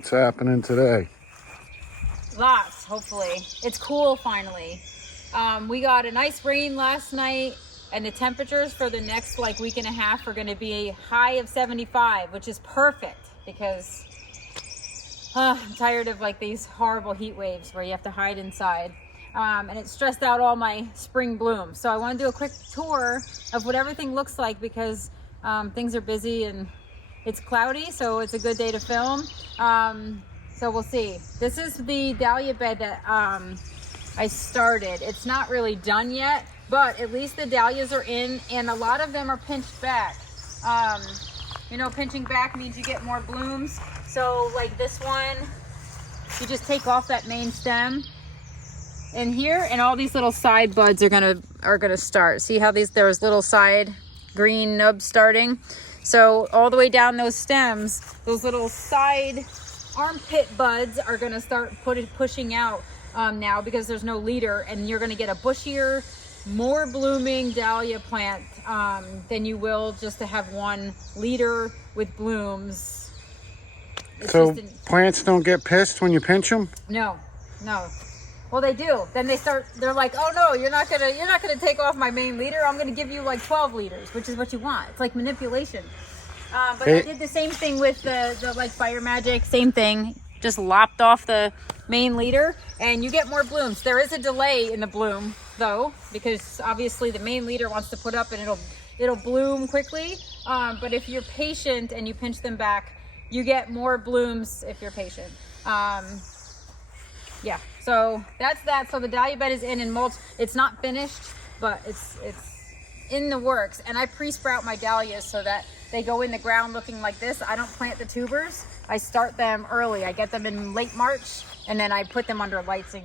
What's happening today? Lots, hopefully. It's cool finally. We got a nice rain last night, and the temperatures for the next week and a half are going to be a high of 75, which is perfect because I'm tired of these horrible heat waves where you have to hide inside. And it stressed out all my spring blooms. So I want to do a quick tour of what everything looks like because things are busy and it's cloudy, so it's a good day to film. So we'll see. This is the dahlia bed that I started. It's not really done yet, but at least the dahlias are in, and a lot of them are pinched back. You know, pinching back means you get more blooms. So like this one, you just take off that main stem in here, and all these little side buds are gonna start. See how there's little side green nubs starting? So all the way down those stems, those little side armpit buds are gonna start pushing out now because there's no leader, and you're gonna get a bushier, more blooming dahlia plant than you will just to have one leader with blooms. So plants don't get pissed when you pinch them? No. Well, they do. Then they're like, oh no, you're not gonna take off my main leader. I'm gonna give you 12 liters, which is what you want. It's like manipulation. But I did the same thing with the Fire Magic, same thing. Just lopped off the main leader and you get more blooms. There is a delay in the bloom though, because obviously the main leader wants to put up and it'll bloom quickly. But if you're patient and you pinch them back, you get more blooms if you're patient. Yeah, so that's that. So the dahlia bed is in and mulch. It's not finished, but it's in the works. And I pre-sprout my dahlias so that they go in the ground looking like this. I don't plant the tubers. I start them early. I get them in late March, and then I put them under lights. And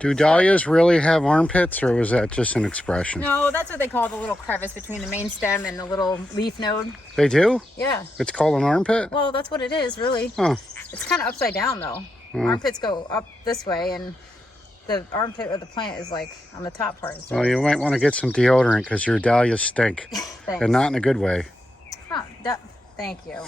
do dahlias really have armpits, or was that just an expression? No, that's what they call the little crevice between the main stem and the little leaf node. They do? Yeah. It's called an armpit? Well, that's what it is, really. Huh. It's kind of upside down, though. Armpits go up this way, and the armpit of the plant is on the top part. Well, you might want to get some deodorant because your dahlias stink. And not in a good way. Huh, thank you.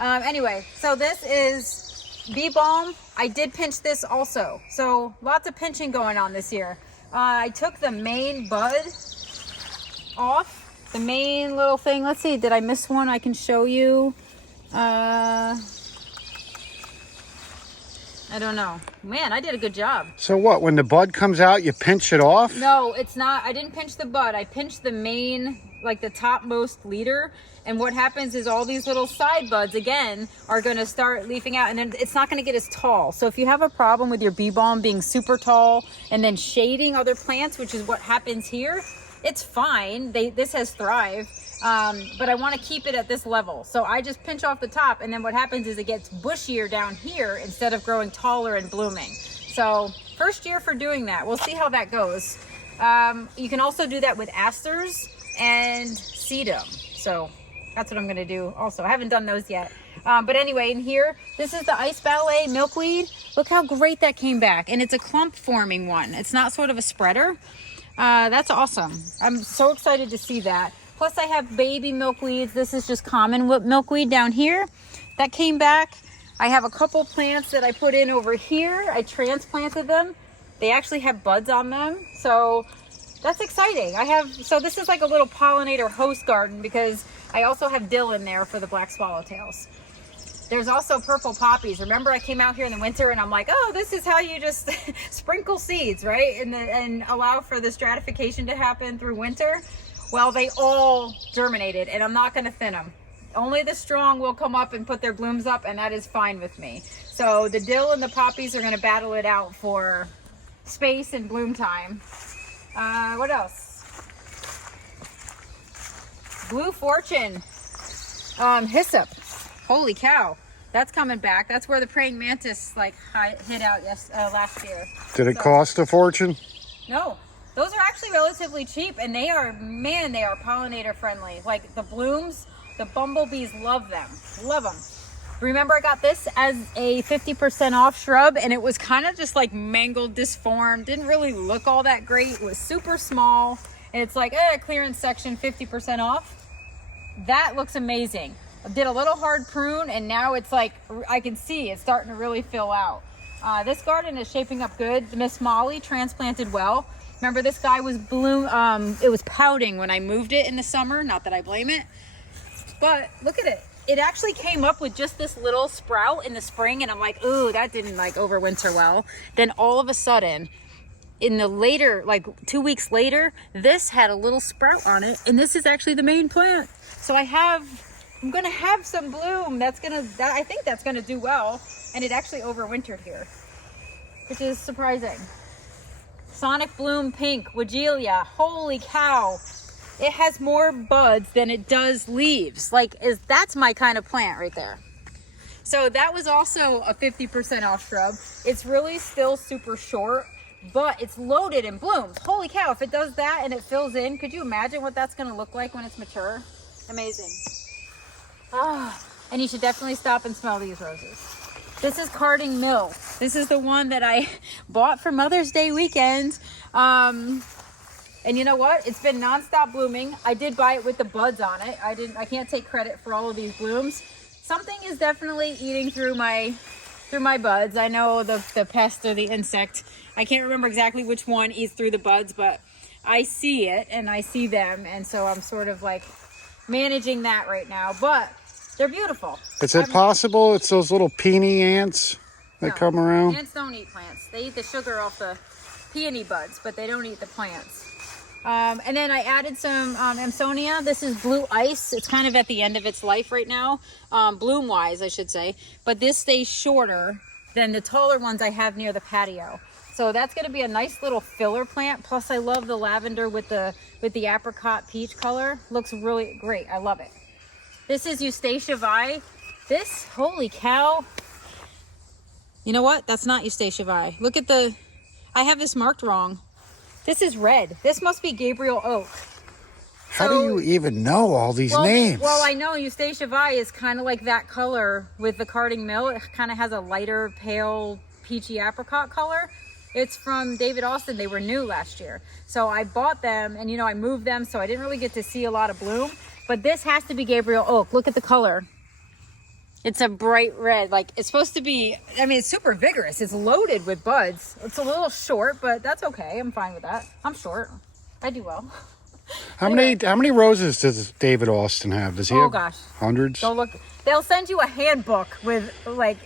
Anyway, so this is bee balm. I did pinch this also. So lots of pinching going on this year. I took the main bud off, the main little thing. Let's see, did I miss one? I can show you. I don't know. Man, I did a good job. So what, when the bud comes out, you pinch it off? No, it's not. I didn't pinch the bud. I pinched the main, the topmost leader. And what happens is all these little side buds, again, are going to start leafing out. And then it's not going to get as tall. So if you have a problem with your bee balm being super tall and then shading other plants, which is what happens here, it's fine. This has thrived. But I want to keep it at this level. So I just pinch off the top, and then what happens is it gets bushier down here instead of growing taller and blooming. So first year for doing that. We'll see how that goes. You can also do that with asters and sedum. So that's what I'm going to do also. I haven't done those yet. But anyway, in here, this is the Ice Ballet milkweed. Look how great that came back. And it's a clump forming one. It's not sort of a spreader. That's awesome. I'm so excited to see that. Plus I have baby milkweeds. This is just common milkweed down here. That came back. I have a couple plants that I put in over here. I transplanted them. They actually have buds on them. So that's exciting. So this is like a little pollinator host garden because I also have dill in there for the black swallowtails. There's also purple poppies. Remember I came out here in the winter and I'm like, oh, this is how you just sprinkle seeds, right? And allow for the stratification to happen through winter. Well, they all germinated, and I'm not going to thin them. Only the strong will come up and put their blooms up, and that is fine with me. So the dill and the poppies are going to battle it out for space and bloom time. What else? Blue Fortune. Hyssop. Holy cow. That's coming back. That's where the praying mantis hid out last year. Did it cost a fortune? No. Those are actually relatively cheap, and they are pollinator friendly. Like the blooms, the bumblebees love them. Love them. Remember I got this as a 50% off shrub, and it was kind of just mangled, disformed. Didn't really look all that great. It was super small, and it's clearance section, 50% off. That looks amazing. did a little hard prune, and now it's like, I can see it's starting to really fill out. This garden is shaping up good. Miss Molly transplanted well. Remember, this guy was it was pouting when I moved it in the summer. Not that I blame it, but look at it. It actually came up with just this little sprout in the spring, and I'm like, ooh, that didn't like overwinter well. Then all of a sudden, in the later, like 2 weeks later, this had a little sprout on it, and this is actually the main plant. So I'm gonna have some bloom. I think that's gonna do well. And it actually overwintered here, which is surprising. Sonic Bloom Pink, Wagelia, holy cow. It has more buds than it does leaves. That's my kind of plant right there. So that was also a 50% off shrub. It's really still super short, but it's loaded in blooms. Holy cow, if it does that and it fills in, could you imagine what that's gonna look like when it's mature? Amazing. And you should definitely stop and smell these roses. This is Carding Mill. This is the one that I bought for Mother's Day weekend. And you know what? It's been nonstop blooming. I did buy it with the buds on it. I can't take credit for all of these blooms. Something is definitely eating through my buds. I know the pest or the insect. I can't remember exactly which one eats through the buds, but I see it and I see them. And so I'm sort of like managing that right now. But they're beautiful. Is it possible it's those little peony ants that come around? Ants don't eat plants. They eat the sugar off the peony buds, but they don't eat the plants. And then I added some Amsonia. This is Blue Ice. It's kind of at the end of its life right now, bloom-wise, I should say. But this stays shorter than the taller ones I have near the patio. So that's going to be a nice little filler plant. Plus, I love the lavender with the apricot peach color. Looks really great. I love it. This is Eustacia Vi. This, holy cow. You know what? That's not Eustacia Vi. Look at I have this marked wrong. This is red. This must be Gabriel Oak. How do you even know all these names? Well, I know Eustacia Vi is kind of like that color with the Carding Mill. It kind of has a lighter, pale, peachy apricot color. It's from David Austin. They were new last year. So I bought them and, I moved them. So I didn't really get to see a lot of bloom. But this has to be Gabriel Oak. Look at the color. It's a bright red. It's supposed to be, it's super vigorous. It's loaded with buds. It's a little short, but that's okay. I'm fine with that. I'm short. I do well. How many roses does David Austin have? Does he have gosh. hundreds? Don't look. They'll send you a handbook with a lot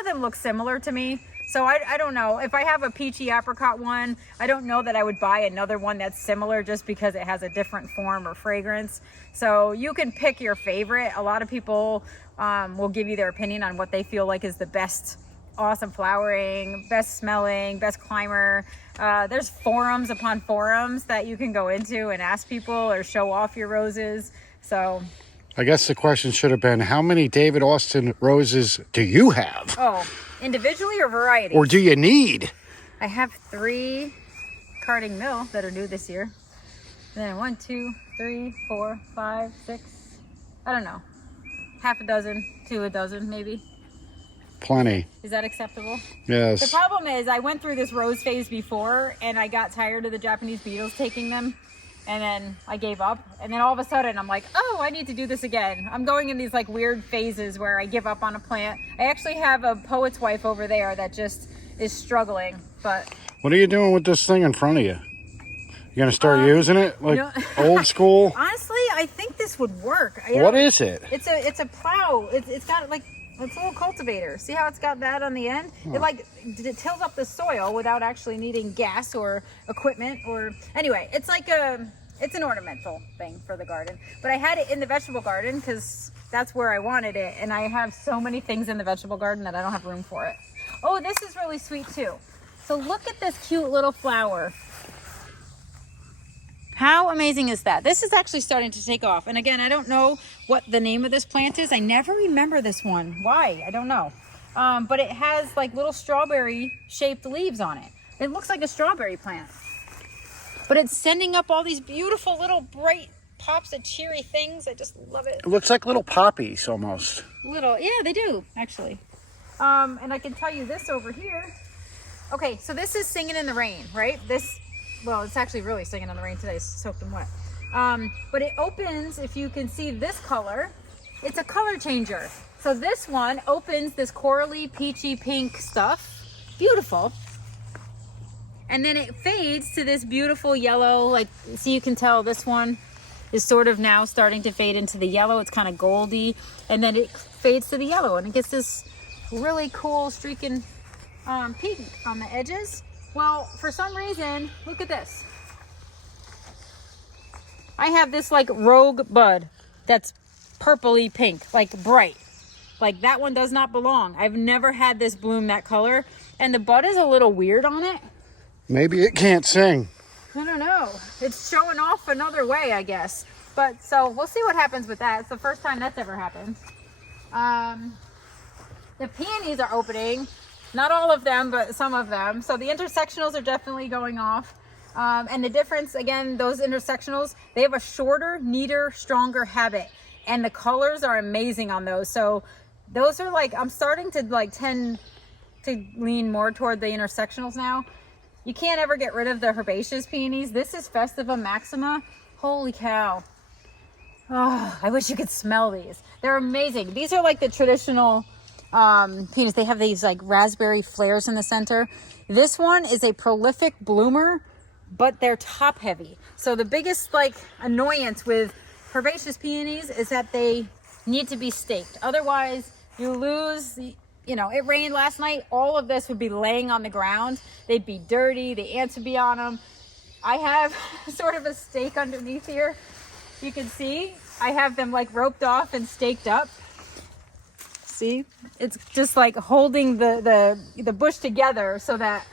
of them look similar to me. So I don't know. If I have a peachy apricot one, I don't know that I would buy another one that's similar just because it has a different form or fragrance. So you can pick your favorite. A lot of people will give you their opinion on what they feel like is the best awesome flowering, best smelling, best climber. There's forums upon forums that you can go into and ask people or show off your roses. So I guess the question should have been, how many David Austin roses do you have? Oh, individually or variety? Or do you need? I have 3 Carding Mill that are new this year. Then 1, 2, 3, 4, 5, 6. I don't know. Half a dozen to a dozen, maybe. Plenty. Is that acceptable? Yes. The problem is I went through this rose phase before and I got tired of the Japanese beetles taking them. And then I gave up. And then all of a sudden I'm like, oh, I need to do this again. I'm going in these weird phases where I give up on a plant. I actually have a poet's wife over there that just is struggling. But what are you doing with this thing in front of you? You gonna start using it old school? Honestly, I think this would work. What is it? It's a plow. It's got it's a little cultivator. See how it's got that on the end? Oh. It tills up the soil without actually needing gas or equipment anyway, it's it's an ornamental thing for the garden. But I had it in the vegetable garden because that's where I wanted it. And I have so many things in the vegetable garden that I don't have room for it. Oh, this is really sweet too. So look at this cute little flower. How amazing is that? This is actually starting to take off. And again, I don't know what the name of this plant is. I never remember this one. Why? I don't know. But it has little strawberry shaped leaves on it. It looks like a strawberry plant. But it's sending up all these beautiful little bright pops of cheery things. I just love it. It looks like little poppies almost. Yeah, they do actually. And I can tell you this over here. Okay, so this is Singing in the Rain, right? Well, it's actually really singing in the rain today. It's soaked and wet. But it opens, if you can see this color, it's a color changer. So this one opens this corally peachy pink stuff, beautiful. And then it fades to this beautiful yellow, like, so you can tell this one is sort of now starting to fade into the yellow. It's kind of goldy, and then it fades to the yellow, and it gets this really cool streaking pink on the edges. Well, for some reason, look at this. I have this like rogue bud that's purpley pink, like bright. Like that one does not belong. I've never had this bloom that color, and the bud is a little weird on it. Maybe it can't sing. I don't know. It's showing off another way, I guess. But so we'll see what happens with that. It's the first time that's ever happened. The peonies are opening. Not all of them, but some of them. So the intersectionals are definitely going off. And the difference, again, those intersectionals, they have a shorter, neater, stronger habit. And the colors are amazing on those. So those are like, I'm starting to like tend to lean more toward the intersectionals now. You can't ever get rid of the herbaceous peonies. This is Festiva Maxima. Holy cow. Oh, I wish you could smell these. They're amazing. These are like the traditional peonies. They have these like raspberry flares in the center. This one is a prolific bloomer, but they're top heavy. So the biggest like annoyance with herbaceous peonies is that they need to be staked. Otherwise you lose, you know, it rained last night. All of this would be laying on the ground. They'd be dirty. The ants would be on them. I have sort of a stake underneath here. You can see I have them like roped off and staked up. See, it's just like holding the bush together so that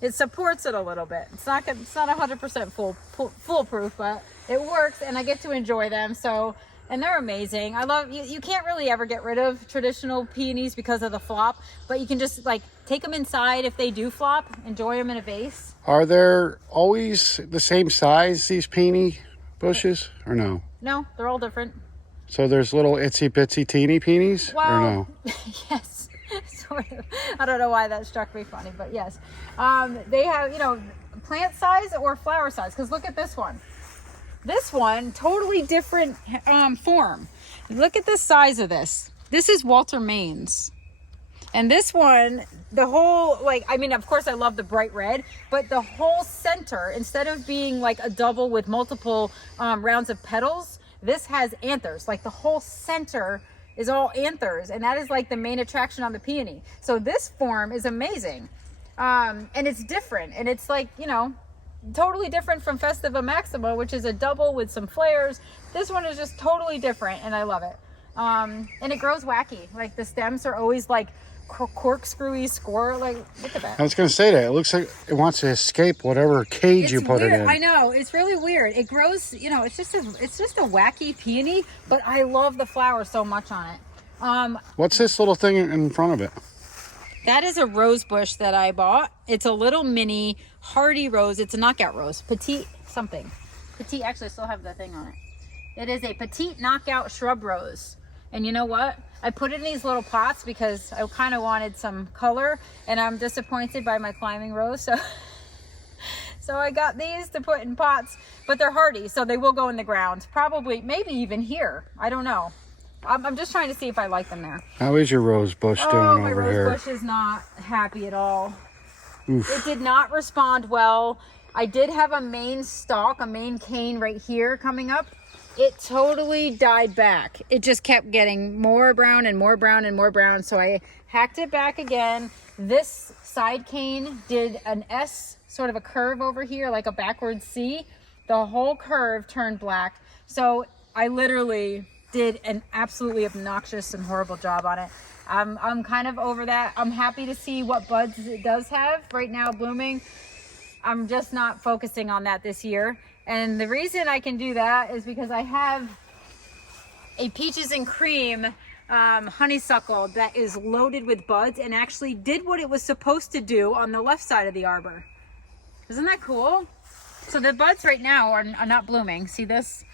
it supports it a little bit. It's not 100% foolproof, but it works, and I get to enjoy them. So, and they're amazing. I love you can't really ever get rid of traditional peonies because of the flop, but you can just like take them inside if they do flop, enjoy them in a vase. Are there always the same size, these peony bushes, or no? No, they're all different. So there's little itsy bitsy teeny peonies, well, or no? Yes, sort of. I don't know why that struck me funny, but yes. They have, you know, plant size or flower size, because look at this one. This one, totally different form. Look at the size of this. This is Walter Main's. And this one, the whole, like, I mean, of course I love the bright red, but the whole center, instead of being like a double with multiple rounds of petals, this has anthers. Like the whole center is all anthers, and that is like the main attraction on the peony. So this form is amazing. And it's different, and it's like, you know, totally different from Festiva Maxima, which is a double with some flares. This one is just totally different, and I love it. And it grows wacky. Like the stems are always like corkscrewy score. Like, look at that. I was going to say that. It looks like it wants to escape whatever cage you put weird. it in. I know. It's really weird. It grows, you know, it's just a wacky peony, but I love the flower so much on it. What's this little thing in front of it? That is a rose bush that I bought. It's a little mini hardy rose. It's a knockout rose. Petite something. Petite, actually I still have the thing on it. It is a petite knockout shrub rose. And you know what? I put it in these little pots because I kind of wanted some color, and I'm disappointed by my climbing rose. So I got these to put in pots, but they're hardy, so they will go in the ground. Probably, maybe even here. I don't know. I'm just trying to see if I like them there. How is your rose bush doing over here? My rose bush is not happy at all. Oof. It did not respond well. I did have a main stalk, a main cane right here coming up. It totally died back. It just kept getting more brown and more brown and more brown. So I hacked it back again. This side cane did an S, sort of a curve over here, like a backwards C. The whole curve turned black. So I literally did an absolutely obnoxious and horrible job on it. I'm kind of over that. I'm happy to see what buds it does have right now blooming. I'm just not focusing on that this year. And the reason I can do that is because I have a peaches and cream honeysuckle that is loaded with buds and actually did what it was supposed to do on the left side of the arbor. Isn't that cool? So the buds right now are not blooming. See this?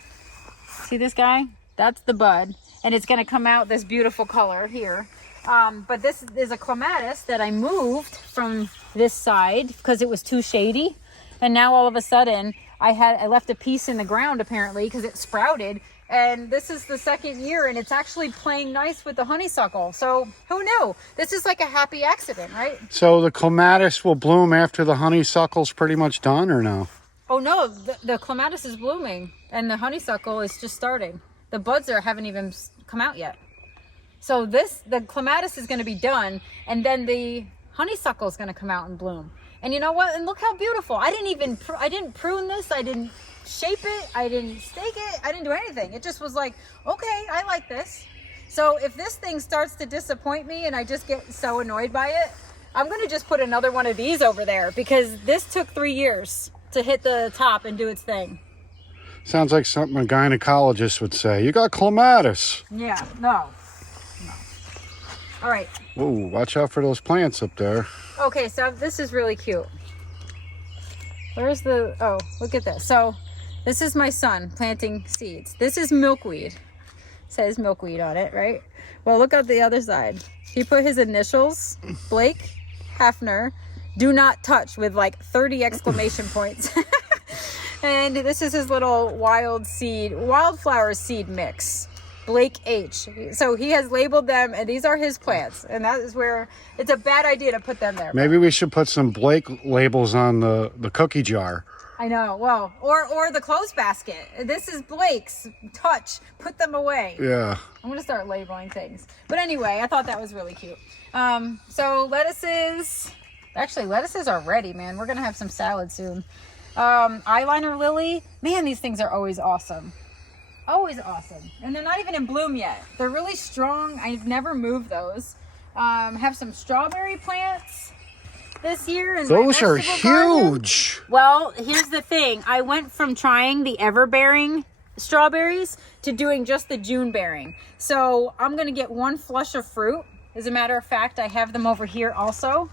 See this guy? That's the bud. And it's going to come out this beautiful color here. But this is a clematis that I moved from this side because it was too shady. And now all of a sudden I left a piece in the ground apparently because it sprouted, And this is the second year, and it's actually playing nice with the honeysuckle. So who knew? This is like a happy accident, right? So the clematis will bloom after the honeysuckle's pretty much done, or no? Oh no, the clematis is blooming, and the honeysuckle is just starting. The buds haven't even come out yet. So the clematis is going to be done, and then the honeysuckle is going to come out and bloom. And you know what? And look how beautiful. I didn't prune this. I didn't shape it. I didn't stake it. I didn't do anything. It just was like, okay, I like this. So if this thing starts to disappoint me and I just get so annoyed by it, I'm going to just put another one of these over there, because this took 3 years to hit the top and do its thing. Sounds like something a gynecologist would say. You got clematis. Yeah, no. All right. Whoa, watch out for those plants up there. Okay, so this is really cute. Where's oh, look at this. So this is my son planting seeds. This is milkweed. It says milkweed on it, right? Well, look at the other side. He put his initials, Blake Hafner, do not touch, with like 30 exclamation points. And this is his little wildflower seed mix, Blake H. So he has labeled them, and these are his plants. And that is where it's a bad idea to put them there. Maybe we should put some Blake labels on the cookie jar. I know. Well, or the clothes basket. This is Blake's. Touch. Put them away. Yeah. I'm going to start labeling things. But anyway, I thought that was really cute. So lettuces. Actually, lettuces are ready, man. We're going to have some salad soon. Eyeliner lily. Man, these things are always awesome. Always awesome. And they're not even in bloom yet. They're really strong. I've never moved those. Have some strawberry plants this year. And those are huge. Garden. Well, here's the thing. I went from trying the ever-bearing strawberries to doing just the June-bearing. So I'm going to get one flush of fruit. As a matter of fact, I have them over here also.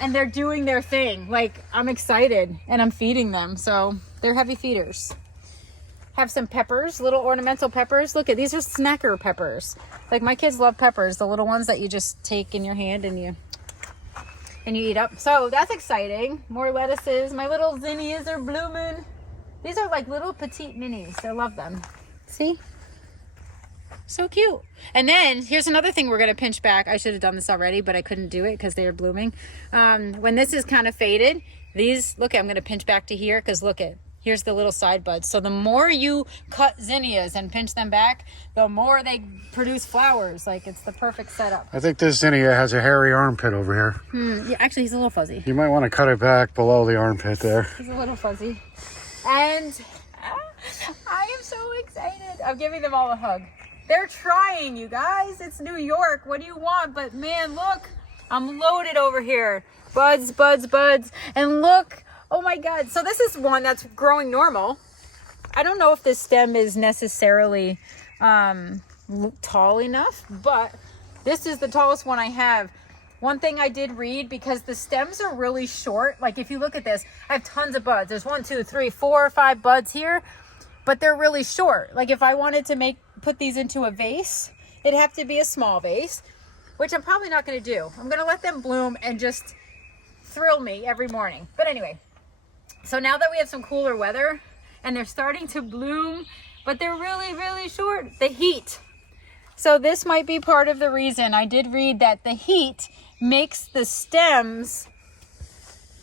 And they're doing their thing. Like, I'm excited, and I'm feeding them. So they're heavy feeders. Have some peppers, little ornamental peppers. Look at these are snacker peppers. Like, my kids love peppers, the little ones that you just take in your hand and you eat up. So that's exciting. More lettuces. My little zinnias are blooming. These are like little petite minis. I love them. See? So cute. And then here's another thing we're going to pinch back. I should have done this already, but I couldn't do it because they are blooming. When this is kind of faded, these, look, I'm going to pinch back to here because look at, here's the little side buds. So the more you cut zinnias and pinch them back, the more they produce flowers. Like, it's the perfect setup. I think this zinnia has a hairy armpit over here. Yeah, actually, he's a little fuzzy. You might want to cut it back below the armpit there. He's a little fuzzy. And I am so excited. I'm giving them all a hug. They're trying, you guys. It's New York. What do you want? But man, look, I'm loaded over here. Buds, buds, buds. And look, oh my God. So this is one that's growing normal. I don't know if this stem is necessarily tall enough, but this is the tallest one I have. One thing I did read, because the stems are really short. Like, if you look at this, I have tons of buds. There's 1, 2, 3, 4, 5 buds here, but they're really short. Like, if I wanted to put these into a vase, it'd have to be a small vase, which I'm probably not going to do. I'm going to let them bloom and just thrill me every morning. But anyway, so now that we have some cooler weather and they're starting to bloom, but they're really, really short, the heat. So this might be part of the reason. I did read that the heat makes the stems,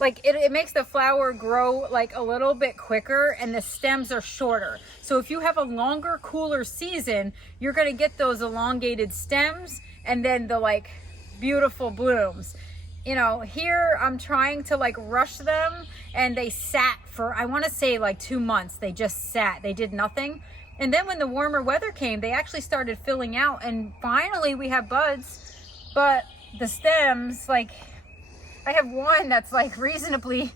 like it makes the flower grow like a little bit quicker, and the stems are shorter. So if you have a longer, cooler season, you're going to get those elongated stems and then the like beautiful blooms. You know, here I'm trying to like rush them, and they sat for, I want to say like 2 months. They just sat. They did nothing. And then when the warmer weather came, they actually started filling out, and finally we have buds. But the stems, like, I have one that's like reasonably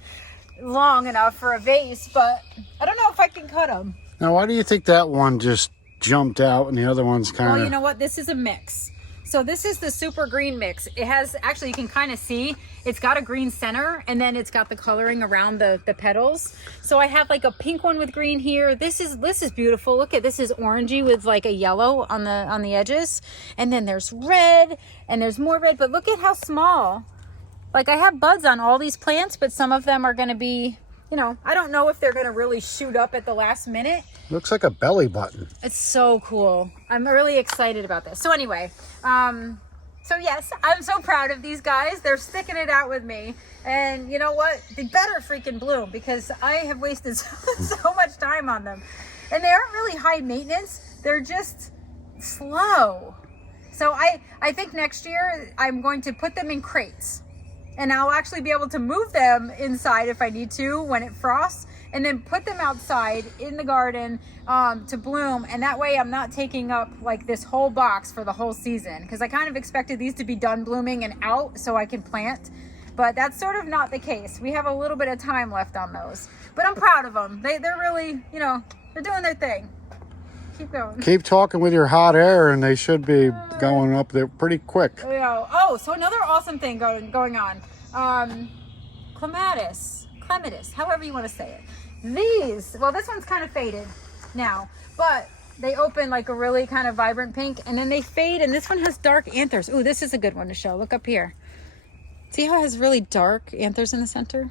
long enough for a vase, but I don't know if I can cut them. Now, why do you think that one just jumped out and the other one's kind of... Well, you know what? This is a mix. So this is the super green mix. It has, actually, you can kind of see, it's got a green center, and then it's got the coloring around the petals. So I have like a pink one with green here. This is beautiful. Look at, this is orangey with like a yellow on the edges. And then there's red, and there's more red, but look at how small. Like, I have buds on all these plants, but some of them are going to be you know, I don't know if they're going to really shoot up at the last minute. Looks like a belly button. It's so cool. I'm really excited about this. So anyway, so yes, I'm so proud of these guys. They're sticking it out with me. And you know what? They better freaking bloom because I have wasted so much time on them. And they aren't really high maintenance. They're just slow. So I think next year I'm going to put them in crates. And I'll actually be able to move them inside if I need to when it frosts, and then put them outside in the garden to bloom. And that way I'm not taking up like this whole box for the whole season, because I kind of expected these to be done blooming and out so I can plant. But that's sort of not the case. We have a little bit of time left on those. But I'm proud of them. They're really, you know, they're doing their thing. Keep going. Keep talking with your hot air and they should be going up there pretty quick. Oh, so another awesome thing going on. Clematis, however you want to say it. These, well, this one's kind of faded now, but they open like a really kind of vibrant pink and then they fade, and this one has dark anthers. Ooh, this is a good one to show. Look up here. See how it has really dark anthers in the center?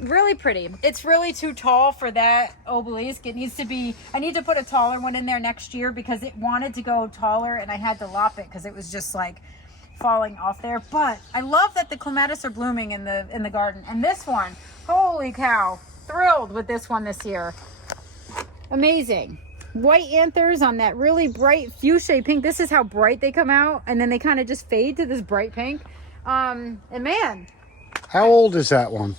Really pretty. It's really too tall for that obelisk. It needs to be, I need to put a taller one in there next year because it wanted to go taller and I had to lop it because it was just like falling off there. But I love that the clematis are blooming in the garden. And this one, holy cow, thrilled with this one this year. Amazing. White anthers on that really bright fuchsia pink. This is how bright they come out, and then they kind of just fade to this bright pink. And man, how old is that one?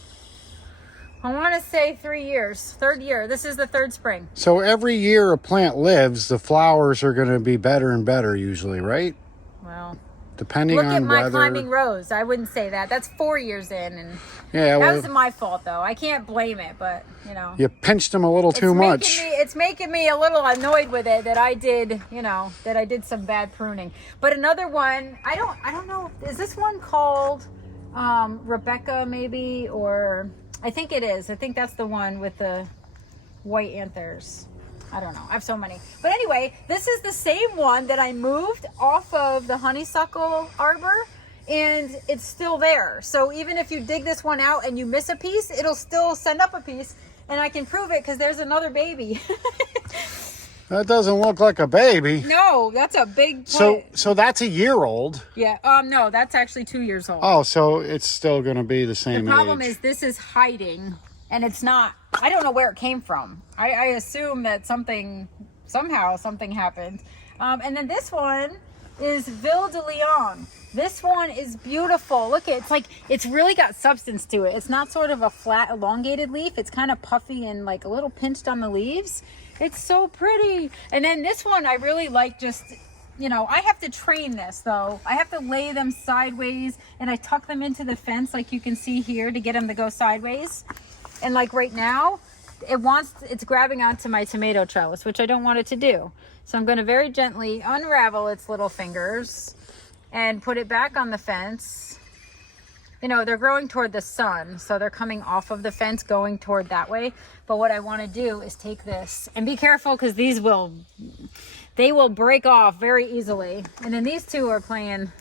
I want to say 3 years. Third year. This is the third spring. So every year a plant lives, the flowers are going to be better and better usually, right? Well, depending look on at my whether... climbing rose. I wouldn't say that. That's 4 years in, and yeah, well, that was my fault though. I can't blame it, but you know, you pinched them a little too much. It's making me a little annoyed with it that I did, you know, that I did some bad pruning. But another one, I don't know. Is this one called Rebecca maybe, or I think it is. I think that's the one with the white anthers. I don't know. I have so many. But anyway, this is the same one that I moved off of the honeysuckle arbor, and it's still there. So even if you dig this one out and you miss a piece, it'll still send up a piece, and I can prove it because there's another baby. That doesn't look like a baby. No, that's a big plant. So that's a year old. Yeah. No, that's actually 2 years old. Oh, so it's still going to be the same age. The problem is this is hiding, and it's not. I don't know where it came from. I assume that somehow something happened. And then this one is Ville de Leon. This one is beautiful. Look, it's really got substance to it. It's not sort of a flat, elongated leaf. It's kind of puffy and like a little pinched on the leaves. It's so pretty. And then this one I really like. Just, you know, I have to train this though. I have to lay them sideways, and I tuck them into the fence like you can see here to get them to go sideways. And like right now, it's grabbing onto my tomato trellis, which I don't want it to do. So I'm going to very gently unravel its little fingers and put it back on the fence. You know, they're growing toward the sun, so they're coming off of the fence going toward that way. But what I want to do is take this, and be careful because they will break off very easily. And then these two are playing.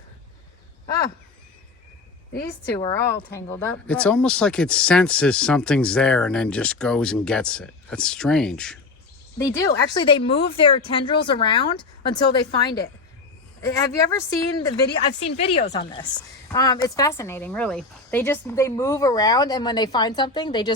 These two are all tangled up. It's almost like it senses something's there and then just goes and gets it. That's strange. They do. Actually, they move their tendrils around until they find it. Have you ever seen the video? I've seen videos on this. It's fascinating, really. They move around, and when they find something, they go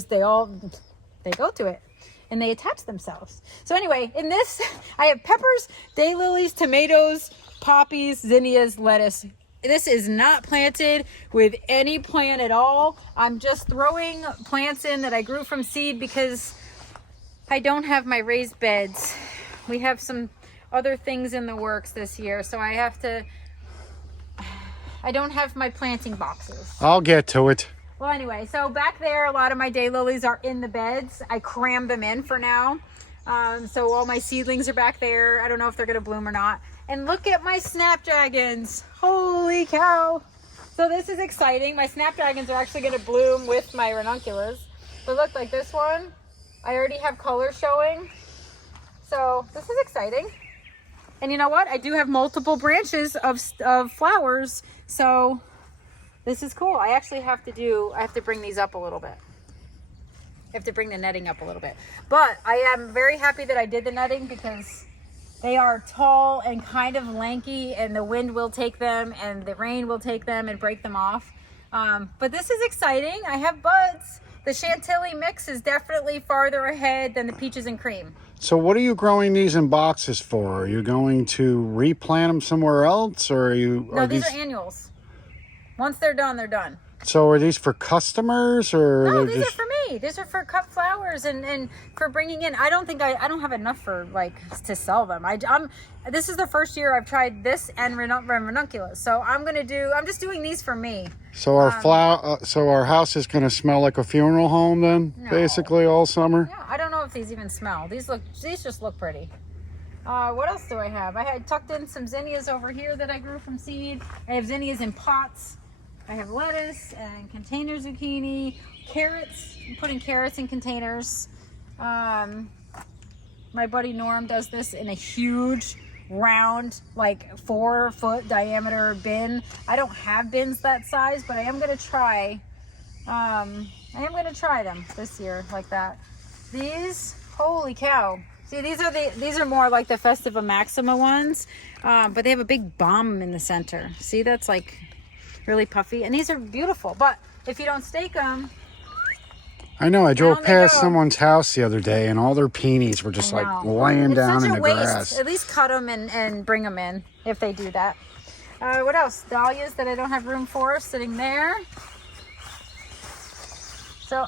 to it, and they attach themselves. So anyway, in this, I have peppers, daylilies, tomatoes, poppies, zinnias, lettuce. This is not planted with any plant at all. I'm just throwing plants in that I grew from seed because I don't have my raised beds. We have some other things in the works this year, so I don't have my planting boxes. I'll get to it. Well, anyway, so back there, a lot of my daylilies are in the beds. I crammed them in for now. So all my seedlings are back there. I don't know if they're going to bloom or not. And look at my snapdragons. Holy cow. So this is exciting. My snapdragons are actually going to bloom with my ranunculus. But look, like this one, I already have color showing. So this is exciting. And you know what? I do have multiple branches of flowers. So this is cool. I actually have to bring these up a little bit. have to bring the netting up a little bit. But I am very happy that I did the netting because they are tall and kind of lanky, and the wind will take them and the rain will take them and break them off. But this is exciting. I have buds. The Chantilly mix is definitely farther ahead than the peaches and cream. So what are you growing these in boxes for? Are you going to replant them somewhere else, or are you? No, these are annuals. Once they're done, they're done. So are these for customers, or no? these These are for me. These are for cut flowers and for bringing in. I don't have enough for like to sell them. This is the first year I've tried this and Ranunculus. So I'm just doing these for me. So our so our house is going to smell like a funeral home then, basically all summer. Yeah, I don't know if these even smell. These just look pretty. What else do I have? I had tucked in some zinnias over here that I grew from seed. I have zinnias in pots. I have lettuce and container zucchini, carrots. I'm putting carrots in containers. My buddy Norm does this in a huge round, like 4-foot diameter bin. I don't have bins that size, but I am going to try. Them this year like that. These, holy cow. See, these are more like the Festiva Maxima ones, but they have a big bomb in the center. See, that's like really puffy, and these are beautiful, but if you don't stake them, I know, I drove past someone's house the other day and all their peonies were just like laying down in the grass. At least cut them and bring them in if they do that. What else? Dahlias that I don't have room for sitting there. So,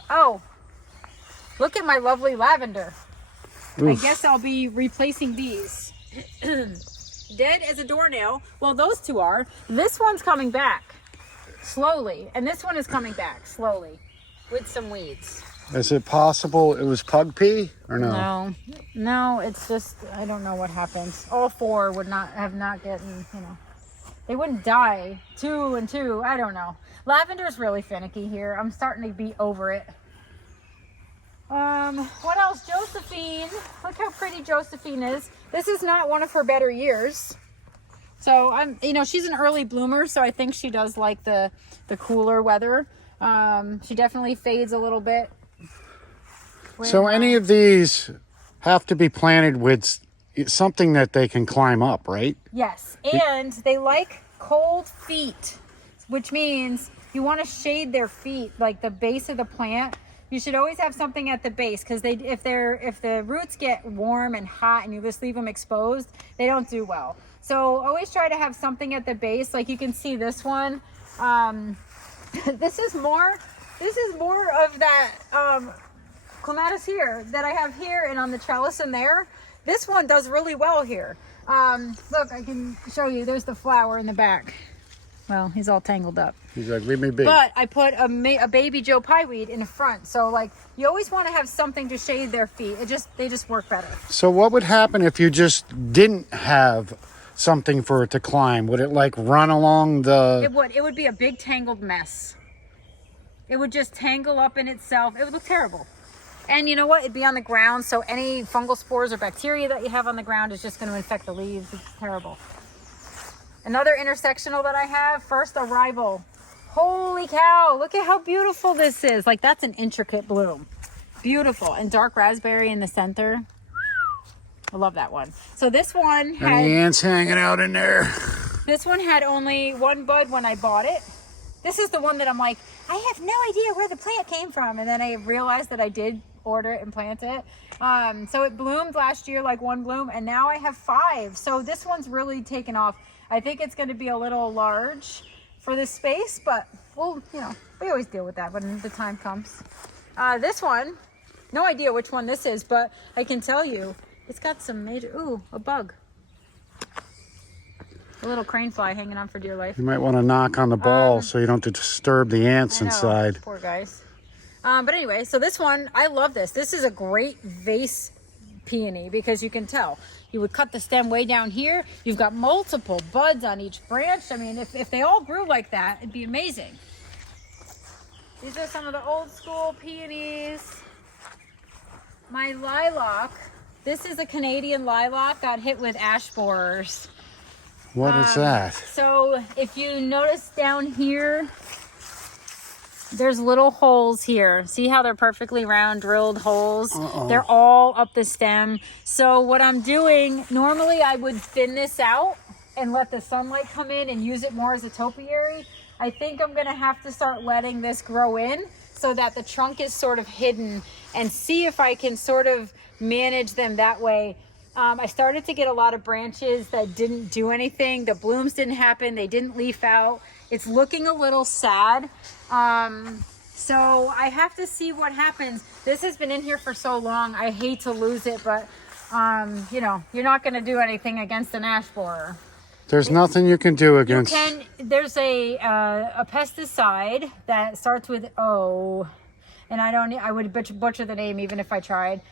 look at my lovely lavender. Oof. I guess I'll be replacing these. Dead as a doornail. Well, those two are. This one's coming back slowly, and this one is coming back slowly with some weeds. Is it possible it was pug pea or no? No, it's just, I don't know what happens. All four would not gotten, they wouldn't die. 2 and 2, I don't know. Lavender's really finicky here. I'm starting to be over it. What else? Josephine. Look how pretty Josephine is. This is not one of her better years. So she's an early bloomer, so I think she does like the cooler weather. She definitely fades a little bit. So any of these have to be planted with something that they can climb up, right? Yes, and they like cold feet, which means you want to shade their feet, like the base of the plant. You should always have something at the base, because if the roots get warm and hot and you just leave them exposed, they don't do well. So always try to have something at the base. Like you can see this one. This is more of that Clematis here that I have here and on the trellis in there. This one does really well here. Look, I can show you. There's the flower in the back. Well, he's all tangled up. He's like, leave me be. But I put a baby Joe Pye weed in the front. So like, you always want to have something to shade their feet. They just work better. So what would happen if you just didn't have something for it to climb? Would it like run along the... It would be a big tangled mess. It would just tangle up in itself. It would look terrible. And you know what? It'd be on the ground, so any fungal spores or bacteria that you have on the ground is just going to infect the leaves. It's terrible. Another intersectional that I have, First Arrival. Holy cow, look at how beautiful this is. Like, that's an intricate bloom. Beautiful. And dark raspberry in the center. I love that one. So this one had... And the ants hanging out in there. This one had only one bud when I bought it. This is the one that I'm like, I have no idea where the plant came from. And then I realized that I did order it and plant it. So it bloomed last year, like one bloom, and now I have 5. So this one's really taken off. I think it's going to be a little large for this space, but we'll, we always deal with that when the time comes. This one, no idea which one this is, but I can tell you it's got some major, a bug. A little crane fly hanging on for dear life. You might want to knock on the ball so you don't disturb the ants inside. Poor guys. But anyway, so this one, I love this. This is a great vase peony because you can tell. You would cut the stem way down here. You've got multiple buds on each branch. I mean, if they all grew like that, it'd be amazing. These are some of the old school peonies. My lilac, this is a Canadian lilac, got hit with ash borers. What is that? So if you notice down here, there's little holes here. See how they're perfectly round drilled holes? Uh-oh. They're all up the stem. So what I'm doing, normally I would thin this out and let the sunlight come in and use it more as a topiary. I think I'm gonna have to start letting this grow in so that the trunk is sort of hidden, and see if I can sort of manage them that way. I started to get a lot of branches that didn't do anything. The blooms didn't happen. They didn't leaf out. It's looking a little sad. So I have to see what happens. This has been in here for so long. I hate to lose it, but you know, you're not going to do anything against an ash borer. There's nothing you can do against. There's a pesticide that starts with O, and I would butcher the name even if I tried.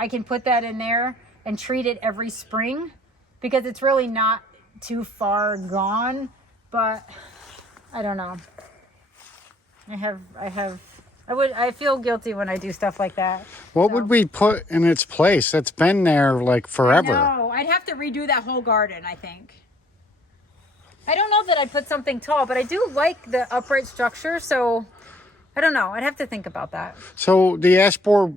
I can put that in there and treat it every spring because it's really not too far gone, but I don't know. I feel guilty when I do stuff like that. What would we put in its place? That's been there like forever. No, I'd have to redo that whole garden, I think. I don't know that I'd put something tall, but I do like the upright structure, so I don't know. I'd have to think about that. So the ash borer,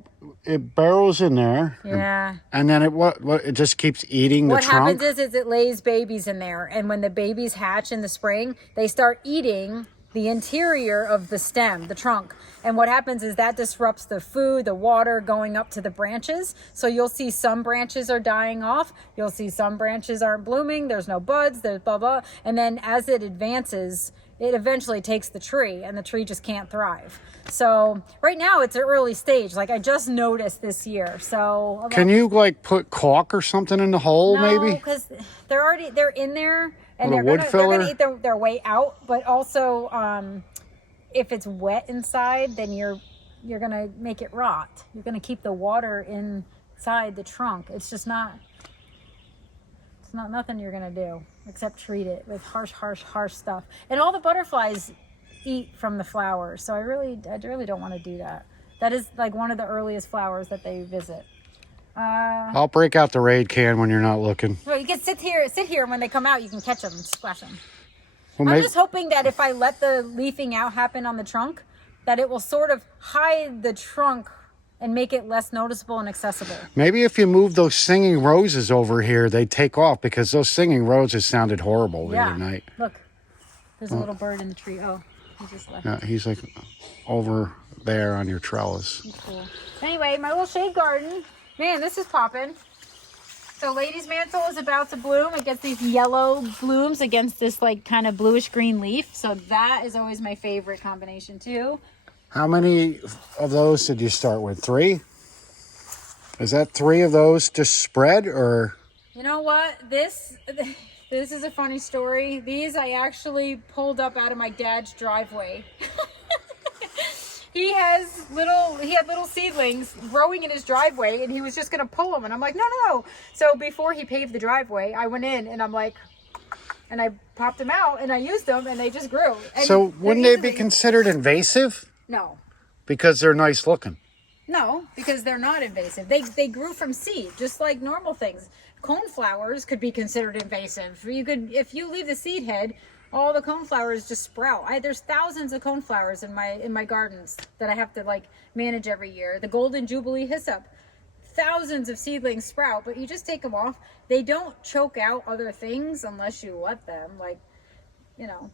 it burrows in there. Yeah. And then it just keeps eating the trunk? What happens is it lays babies in there, and when the babies hatch in the spring, they start eating the interior of the stem, the trunk. And what happens is that disrupts the food, the water going up to the branches. So you'll see some branches are dying off. You'll see some branches aren't blooming. There's no buds, there's blah, blah. And then as it advances, it eventually takes the tree, and the tree just can't thrive. So right now it's an early stage. Like I just noticed this year. So can you like put caulk or something in the hole? No, maybe? because they're in there, and Little they're wood gonna eat their way out. But also, if it's wet inside, then you're gonna make it rot. You're gonna keep the water inside the trunk. It's just not. It's not nothing you're gonna do except treat it with harsh stuff. And all the butterflies eat from the flowers, so I really don't want to do that. That is like one of the earliest flowers that they visit. I'll break out the Raid can when you're not looking. Well, you can sit here, and when they come out, you can catch them and splash them. Well, I'm just hoping that if I let the leafing out happen on the trunk, that it will sort of hide the trunk and make it less noticeable and accessible. Maybe if you move those singing roses over here, they take off, because those singing roses sounded horrible the other night. Look, there's a little bird in the tree. Oh, he just left. Yeah, he's like over there on your trellis. He's cool. Anyway, my little shade garden. Man, this is popping. So lady's mantle is about to bloom. It gets these yellow blooms against this like kind of bluish green leaf. So that is always my favorite combination too. How many of those did you start with? 3? Is that 3 of those just spread, or? You know what? This is a funny story. These I actually pulled up out of my dad's driveway. He had little seedlings growing in his driveway, and he was just going to pull them. And I'm like, no. So before he paved the driveway, I went in and I'm like, and I popped them out and I used them, and they just grew. And so wouldn't they be considered invasive? No. Because they're nice looking. No, because they're not invasive. They grew from seed, just like normal things. Coneflowers could be considered invasive. If you leave the seed head, all the coneflowers just sprout. There's thousands of coneflowers in my gardens that I have to like manage every year. The Golden Jubilee hyssop, thousands of seedlings sprout, but you just take them off. They don't choke out other things unless you let them. Like, you know,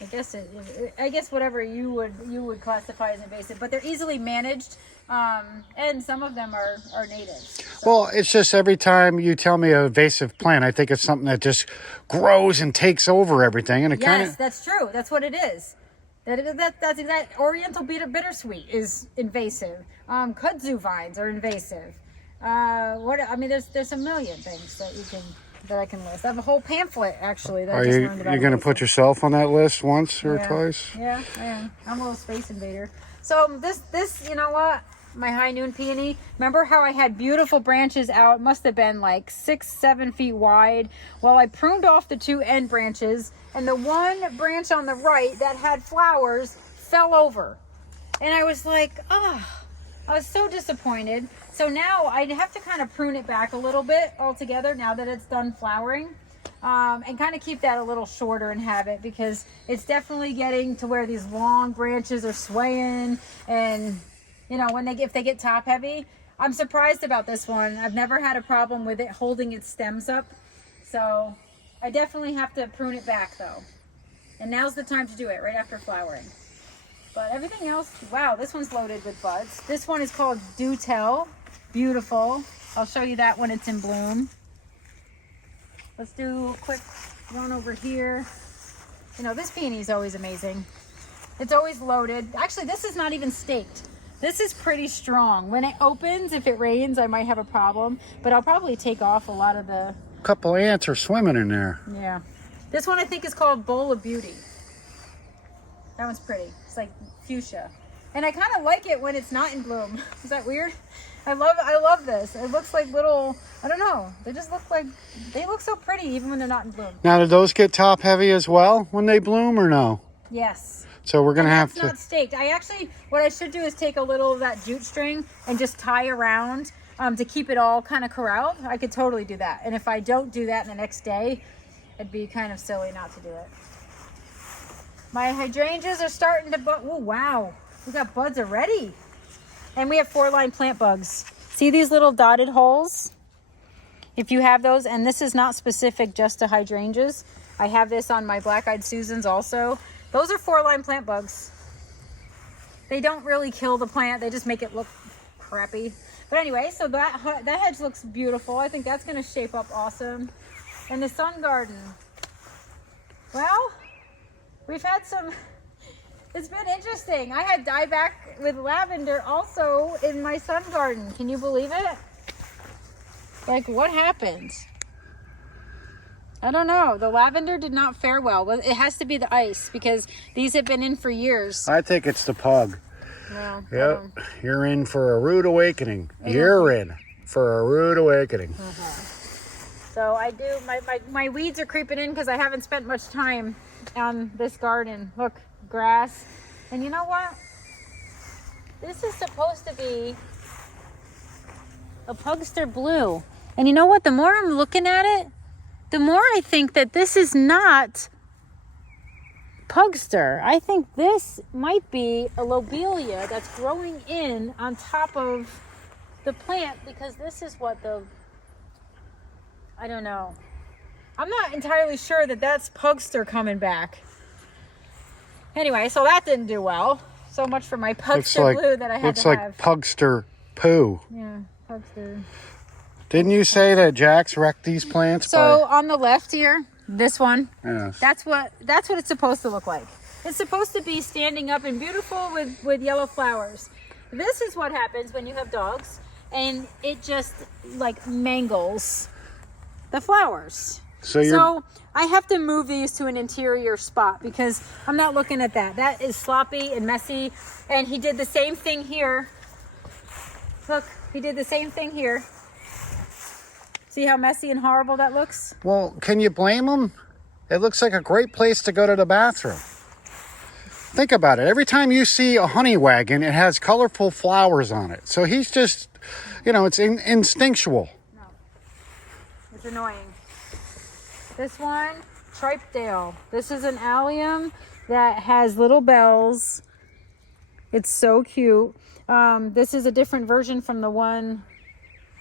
I guess whatever you would classify as invasive, but they're easily managed. And some of them are native. So. Well, it's just every time you tell me a invasive plant, I think it's something that just grows and takes over everything, and it kind of. Yes, that's true. That's what it is. That's exact. Oriental bittersweet is invasive. Kudzu vines are invasive. There's a million things that I can list. I have a whole pamphlet actually that I just learned about. You're going to put yourself on that list once or twice? Yeah, I am. I'm a little space invader. So this, you know what? My high noon peony. Remember how I had beautiful branches out? It must have been like 6-7 feet wide. Well, I pruned off the 2 end branches, and the one branch on the right that had flowers fell over. And I was like, I was so disappointed. So now I have to kind of prune it back a little bit altogether now that it's done flowering. and kind of keep that a little shorter in habit, because it's definitely getting to where these long branches are swaying, and you know, if they get top heavy. I'm surprised about this one. I've never had a problem with it holding its stems up, so I definitely have to prune it back though. And now's the time to do it, right after flowering. But everything else, wow, this one's loaded with buds. This one is called Do Tell. Beautiful. I'll show you that when it's in bloom. Let's do a quick run over here. You know, this peony is always amazing. It's always loaded. Actually, this is not even staked. This is pretty strong. When it opens, if it rains, I might have a problem, but I'll probably take off a lot of the... Couple ants are swimming in there. Yeah. This one I think is called Bowl of Beauty. That one's pretty. It's like fuchsia. And I kind of like it when it's not in bloom. Is that weird? I love this. It looks like little, I don't know. They just look like, they look so pretty even when they're not in bloom. Now, do those get top heavy as well when they bloom or no? Yes. So we're going to have to... It's not staked. What I should do is take a little of that jute string and just tie around to keep it all kind of corralled. I could totally do that. And if I don't do that in the next day, it'd be kind of silly not to do it. My hydrangeas are starting to bud. Oh, wow. We got buds already. And we have 4-line plant bugs. See these little dotted holes? If you have those, and this is not specific just to hydrangeas. I have this on my black-eyed Susans also. Those are 4-line plant bugs. They don't really kill the plant. They just make it look crappy. But anyway, so that hedge looks beautiful. I think that's going to shape up awesome. And the sun garden. Well, we've had some... It's been interesting. I had dieback with lavender also in my sun garden. Can you believe it? Like, what happened? I don't know. The lavender did not fare well. It has to be the ice, because these have been in for years. I think it's the pug. Yeah. Yep. You're in for a rude awakening. You're in for a rude awakening. So I do, my weeds are creeping in because I haven't spent much time on this garden. Look, grass. And you know what? This is supposed to be a Pugster Blue. And you know what? The more I'm looking at it, the more I think that this is not Pugster. I think this might be a lobelia that's growing in on top of the plant, because this is what I don't know. I'm not entirely sure that that's Pugster coming back. Anyway, so that didn't do well. So much for my Pugster Blue that I had to have. Looks like Pugster poo. Yeah, Pugster. Didn't you say that Jack's wrecked these plants? So on the left here, this one, yes. That's what it's supposed to look like. It's supposed to be standing up and beautiful with yellow flowers. This is what happens when you have dogs, and it just like mangles the flowers. So I have to move these to an interior spot, because I'm not looking at that. That is sloppy and messy. And he did the same thing here. Look, he did the same thing here. See how messy and horrible that looks? Well, can you blame him? It looks like a great place to go to the bathroom. Think about it. Every time you see a honey wagon, it has colorful flowers on it. So he's just, you know, it's instinctual. No, it's annoying. This one, Tripedale. This is an allium that has little bells. It's so cute. This is a different version from the one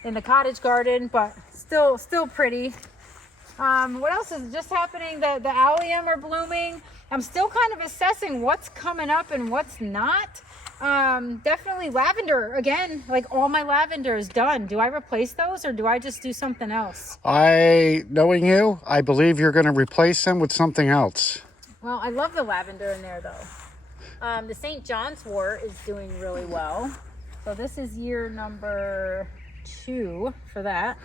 in the cottage garden, but still pretty. What else is just happening? The allium are blooming. I'm still kind of assessing what's coming up and what's not. Definitely lavender. Again, like all my lavender is done. Do I replace those, or do I just do something else? Knowing you, I believe you're going to replace them with something else. Well, I love the lavender in there though. The St. John's wort is doing really well. So this is year number 2 for that.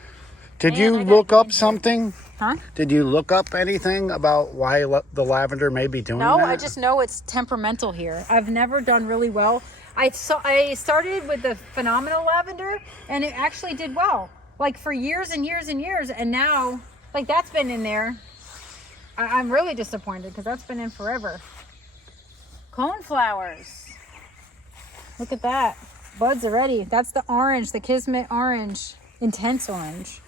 Did you look up something? Huh? Did you look up anything about why the lavender may be doing that? No, I just know it's temperamental here. I've never done really well. I started with the phenomenal lavender, and it actually did well. Like for years and years and years, and now, like that's been in there. I'm really disappointed because that's been in forever. Coneflowers. Look at that. Buds already. That's the orange, the Kismet orange. Intense orange.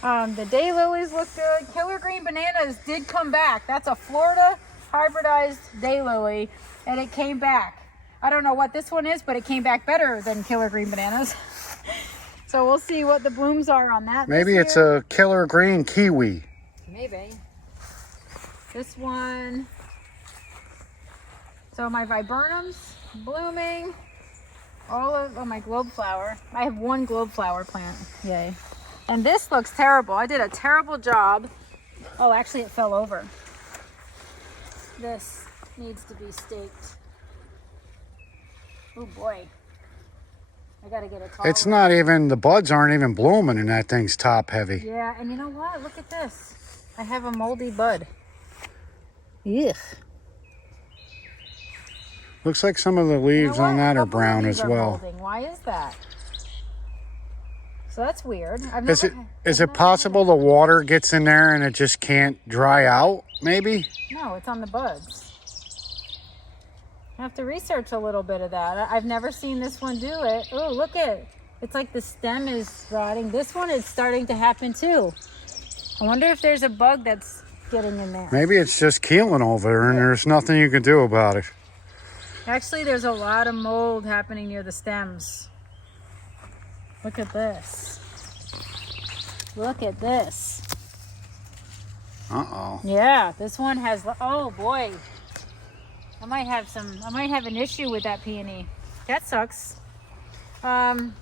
The daylilies look good. Killer green bananas did come back. That's a Florida hybridized daylily, and it came back. I don't know what this one is, but it came back better than killer green bananas. So we'll see what the blooms are on that. Maybe it's a killer green kiwi. Maybe. This one. So my viburnums blooming. Oh, my globe flower. I have one globe flower plant. Yay. And this looks terrible. I did a terrible job. Oh, actually it fell over. This needs to be staked. Oh boy. I gotta get a taller. It's not even, the buds aren't even blooming and that thing's top heavy. Yeah, and you know what? Look at this. I have a moldy bud. Ugh. Looks like some of the leaves on that are brown as well. Why is that? So that's weird. Is it possible the water gets in there and it just can't dry out, maybe? No, it's on the buds. I have to research a little bit of that. I've never seen this one do it. Oh, look it. It's like the stem is rotting. This one is starting to happen too. I wonder if there's a bug that's getting in there. Maybe it's just keeling over and there's nothing you can do about it. Actually, there's a lot of mold happening near the stems. Look at this. Look at this. Uh-oh. Yeah, this one has, oh boy. I might have an issue with that peony. That sucks. Well,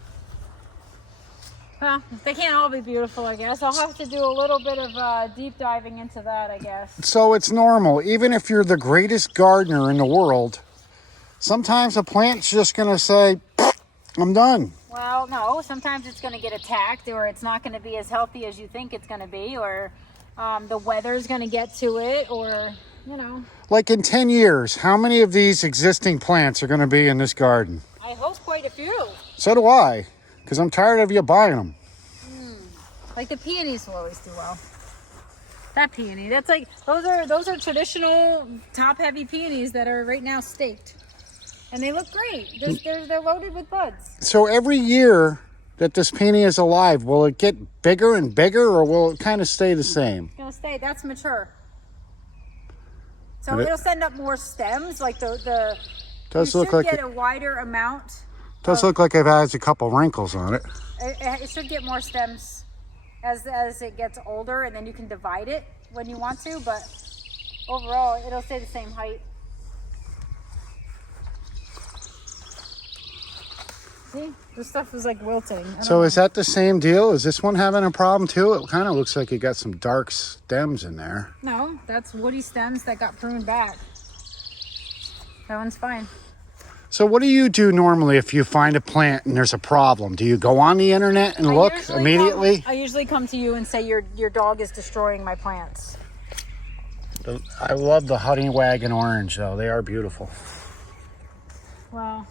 they can't all be beautiful, I guess. I'll have to do a little bit of deep diving into that, I guess. So it's normal. Even if you're the greatest gardener in the world, sometimes a plant's just going to say, I'm done. Well, no. Sometimes it's going to get attacked, or it's not going to be as healthy as you think it's going to be, or the weather's going to get to it, or, you know. Like in 10 years, how many of these existing plants are going to be in this garden? I hope quite a few. So do I, because I'm tired of you buying them. Like the peonies will always do well. That peony, that's like, those are traditional top-heavy peonies that are right now staked. And they look great. They're loaded with buds. So every year that this peony is alive, will it get bigger and bigger, or will it kind of stay the same? It's going to stay. That's mature. So it'll send up more stems. Like the does you look should like get a wider amount. Does look like it has a couple wrinkles on it. It should get more stems as it gets older, and then you can divide it when you want to. But overall, it'll stay the same height. See, this stuff is like wilting. So is that the same deal? Is this one having a problem too? It kind of looks like it got some dark stems in there. No, that's woody stems that got pruned back. That one's fine. So what do you do normally if you find a plant and there's a problem? Do you go on the internet and look immediately? I usually come to you and say your dog is destroying my plants. I love the honey wagon orange though. They are beautiful. Well,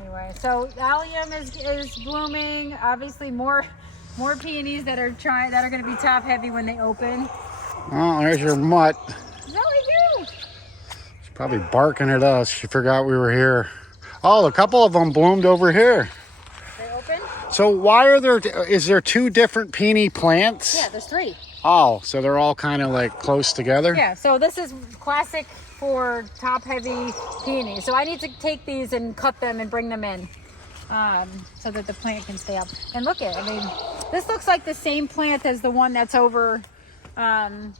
anyway, so allium is blooming. Obviously more peonies that are going to be top heavy when they open. Oh, there's your mutt. No, I do. She's probably barking at us. She forgot we were here. Oh, a couple of them bloomed over here. They open? So why is there two different peony plants? Yeah, there's three. Oh, so they're all kind of like close together? Yeah, so this is classic for top heavy peonies. So I need to take these and cut them and bring them in so that the plant can stay up. And look at it. I mean, this looks like the same plant as the one that's over in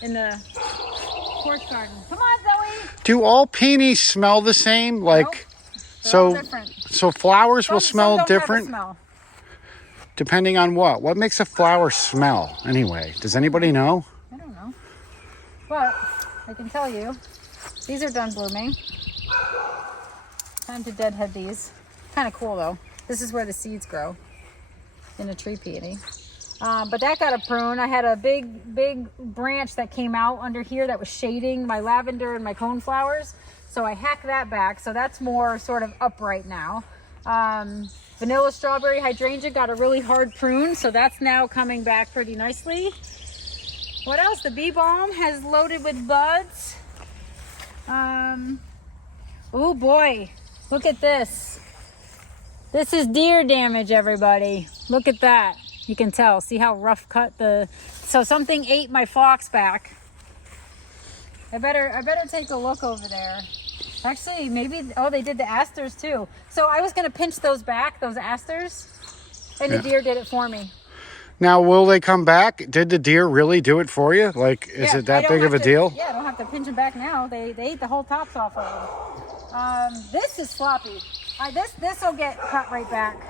the porch garden. Come on, Zoe. Do all peonies smell the same? Like, Nope. They're all different. So flowers will smell some don't different? Have a smell. Depending on what? What makes a flower smell anyway? Does anybody know? I don't know. But I can tell you, these are done blooming. Time to deadhead these. Kind of cool though. This is where the seeds grow in a tree peony. But that got a prune. I had a big branch that came out under here that was shading my lavender and my coneflowers. So I hacked that back. So that's more sort of upright now. Vanilla strawberry hydrangea got a really hard prune. So that's now coming back pretty nicely. What else? The bee balm has loaded with buds. Oh boy, look at this. This is deer damage, everybody. Look at that. You can tell. See how rough cut so something ate my phlox back. I better take a look over there. Actually, maybe, oh, they did the asters too. So I was going to pinch those back, those asters, and the deer did it for me. Now, will they come back? Did the deer really do it for you? Like, is it that big of a deal? Yeah, I don't have to pinch them back now. They ate the whole tops off of them. This is sloppy. This will get cut right back.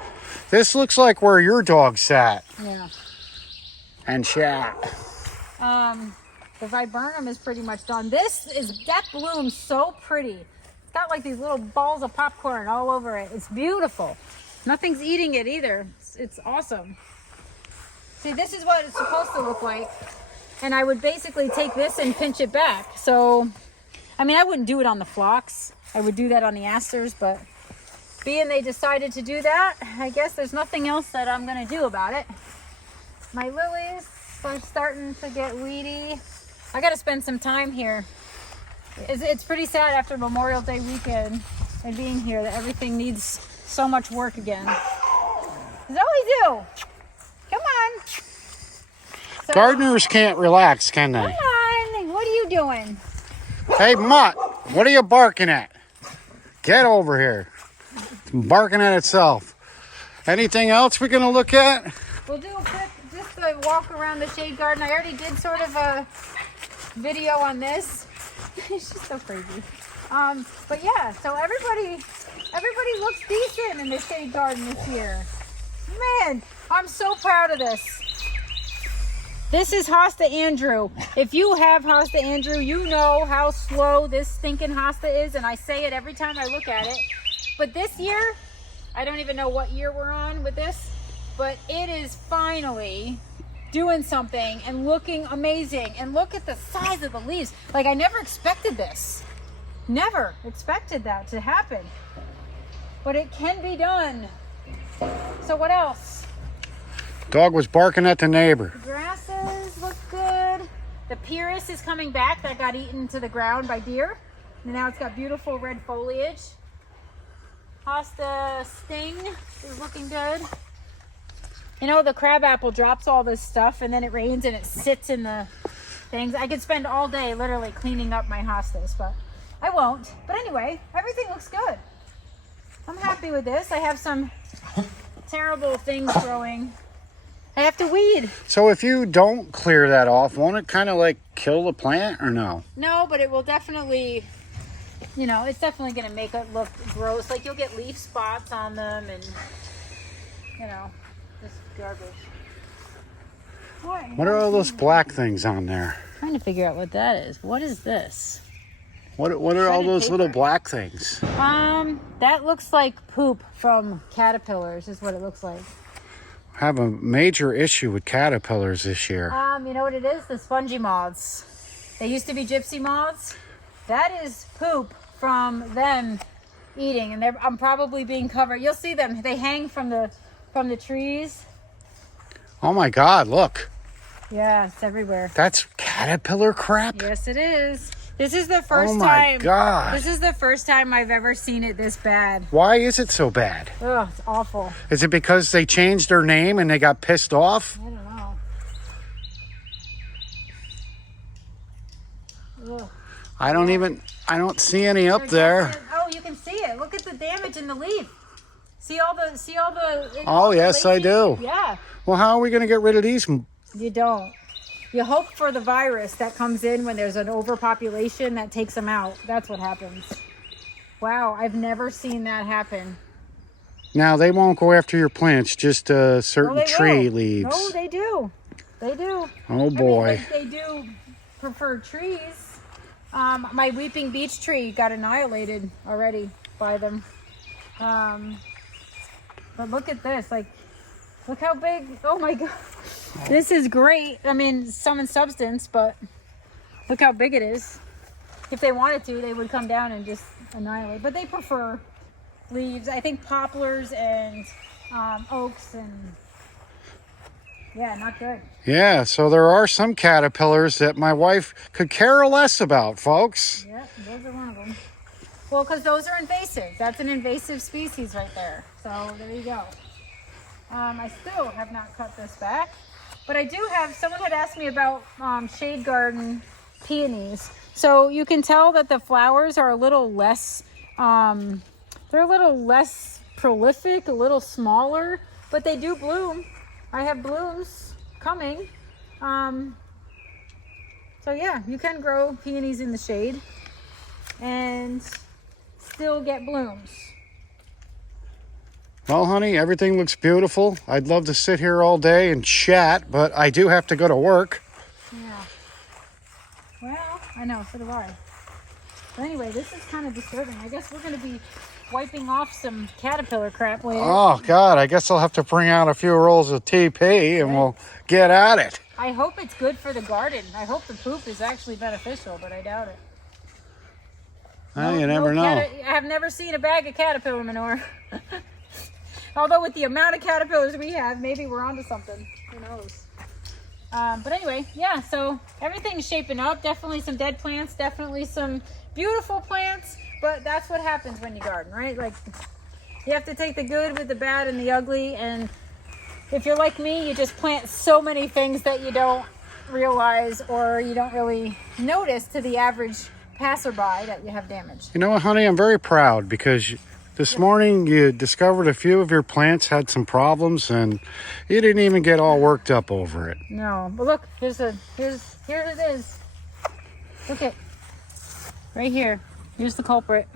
This looks like where your dog sat. Yeah. And shat. The Viburnum is pretty much done. That blooms so pretty. It's got like these little balls of popcorn all over it. It's beautiful. Nothing's eating it either. It's awesome. See, this is what it's supposed to look like. And I would basically take this and pinch it back. So, I mean, I wouldn't do it on the phlox. I would do that on the asters, but being they decided to do that, I guess there's nothing else that I'm going to do about it. My lilies are starting to get weedy. I got to spend some time here. It's pretty sad after Memorial Day weekend and being here that everything needs so much work again. Zoe do. Come on. So, Gardeners can't relax, can they? come on. What are you doing? Hey, Mutt, what are you barking at? Get over here. It's barking at itself. Anything else we're going to look at? We'll do a quick, just a walk around the shade garden. I already did sort of a video on this. She's so crazy. But yeah, so everybody looks decent in the shade garden this year. Man, I'm so proud of this. This is Hosta Andrew. If you have Hosta Andrew, you know how slow this stinking Hosta is, and I say it every time I look at it. But this year, I don't even know what year we're on with this, but it is finally doing something and looking amazing. And look at the size of the leaves. Like, I never expected this. Never expected that to happen. But it can be done. So what else? Dog was barking at the neighbor. The grasses look good. The Pyrrhus is coming back. That got eaten to the ground by deer. And now it's got beautiful red foliage. Hosta Sting is looking good. You know, the crabapple drops all this stuff and then it rains and it sits in the things. I could spend all day literally cleaning up my hostas, but I won't. But anyway, everything looks good. I'm happy with this. I have some terrible things growing. I have to weed. So if you don't clear that off, won't it kind of like kill the plant or no? No, but it will definitely, you know, it's definitely going to make it look gross. Like you'll get leaf spots on them and, you know, just garbage. What are all those black things on there? I'm trying to figure out what that is. What is this? What are all those little black things? That looks like poop from caterpillars is what it looks like. I have a major issue with caterpillars this year. You know what it is? The spongy moths. They used to be gypsy moths. That is poop from them eating, and I'm probably being covered. You'll see them. They hang from the trees. Oh my God, look. Yeah, it's everywhere. That's caterpillar crap? Yes, it is. This is the first Oh my time. God. This is the first time I've ever seen it this bad. Why is it so bad? Ugh, it's awful. Is it because they changed their name and they got pissed off? I don't know. Ugh. I don't see any up there. Oh, you can see it. Look at the damage in the leaf. See all the. Oh, yes, I do. Yeah. Well, how are we going to get rid of these? You don't. You hope for the virus that comes in when there's an overpopulation that takes them out. That's what happens. Wow, I've never seen that happen. Now, they won't go after your plants, just certain tree leaves. No, they do. They do. Oh, boy. I mean, they do prefer trees. My weeping beech tree got annihilated already by them. But look at this. Like, look how big. Oh, my God. This is great. I mean, some in substance, but look how big it is. If they wanted to, they would come down and just annihilate. But they prefer leaves. I think poplars and oaks and yeah, not good. Yeah, so there are some caterpillars that my wife could care less about, folks. Yeah, those are one of them. Well, because those are invasive. That's an invasive species right there. So there you go. I still have not cut this back, but I do have, someone had asked me about shade garden peonies. So you can tell that the flowers are a little less, they're a little less prolific, a little smaller, but they do bloom. I have blooms coming. So yeah, you can grow peonies in the shade and still get blooms. Well, honey, everything looks beautiful. I'd love to sit here all day and chat, but I do have to go to work. Yeah. Well, I know, so do I. But anyway, this is kind of disturbing. I guess we're going to be wiping off some caterpillar crap later. Oh, God, I guess I'll have to bring out a few rolls of TP and we'll get at it. I hope it's good for the garden. I hope the poop is actually beneficial, but I doubt it. Well, you never know. I have never seen a bag of caterpillar manure. Although with the amount of caterpillars we have, maybe we're onto something. Who knows? But anyway, yeah, so everything's shaping up. Definitely some dead plants, definitely some beautiful plants, but that's what happens when you garden, right? Like, you have to take the good with the bad and the ugly, and if you're like me, you just plant so many things that you don't realize or you don't really notice to the average passerby that you have damage. You know what, honey? I'm very proud because this morning you discovered a few of your plants had some problems and you didn't even get all worked up over it. No, but look, here it is. Look at, right here. Here's the culprit.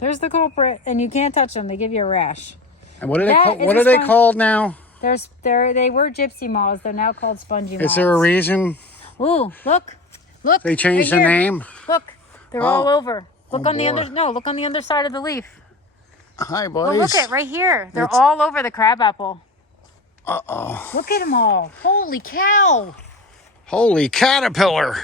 There's the culprit, and you can't touch them. They give you a rash. And what are they called now? They were Gypsy Moths. They're now called Spongy Moths. Is there a reason? Ooh, look. They changed the name? Look, they're all over. Look on boy. look on the other side of the leaf. Hi, buddies. Well, look at right here. They're all over the crabapple. Uh-oh. Look at them all. Holy cow. Holy caterpillar.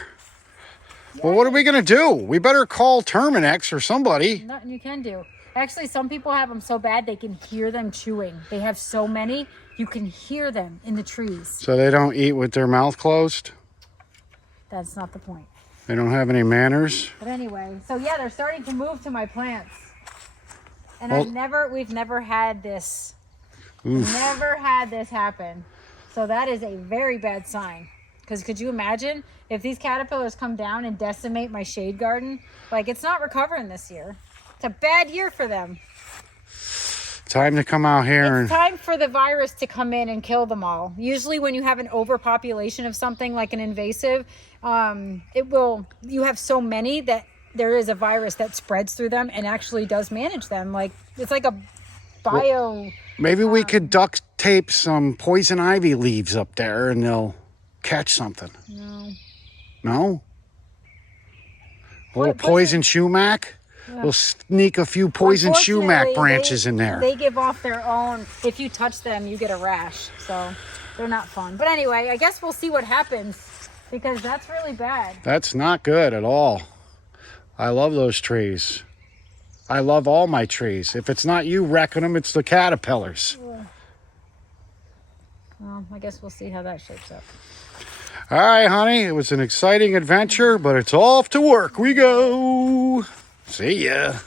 Yes. Well, what are we going to do? We better call Terminex or somebody. Nothing you can do. Actually, some people have them so bad they can hear them chewing. They have so many, you can hear them in the trees. So they don't eat with their mouth closed? That's not the point. They don't have any manners? But anyway, so yeah, they're starting to move to my plants. And we've never had this. Never had this happen. So that is a very bad sign. Because could you imagine if these caterpillars come down and decimate my shade garden? Like, it's not recovering this year. It's a bad year for them. Time to come out here. It's time for the virus to come in and kill them all. Usually when you have an overpopulation of something like an invasive, you have so many that there is a virus that spreads through them and actually does manage them. Like, it's like a bio... Well, maybe we could duct tape some poison ivy leaves up there and they'll catch something. No? A little poison sumac? Yeah. We'll sneak a few poison sumac branches in there. They give off their own. If you touch them, you get a rash. So they're not fun. But anyway, I guess we'll see what happens because that's really bad. That's not good at all. I love those trees. I love all my trees. If it's not you wrecking them, it's the caterpillars. Well, I guess we'll see how that shapes up. All right, honey. It was an exciting adventure, but it's off to work we go. See ya.